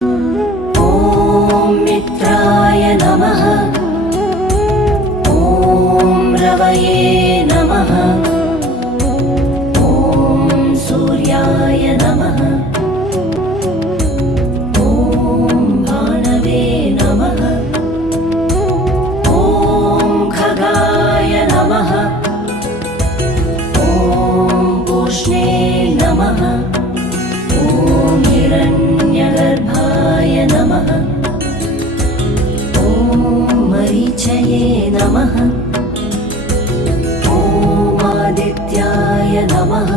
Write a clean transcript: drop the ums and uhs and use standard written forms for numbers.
ॐ मित्राय नमः। ॐ रवये नमः। ॐ सूर्याय नमः। ॐ भानवे नमः। ॐ खगाय नमः। ॐ पूष्णे नमः। ॐ हिरण्यगर्भाय नमः। ॐ मरीचये नमः। ॐ आदित्याय नमः।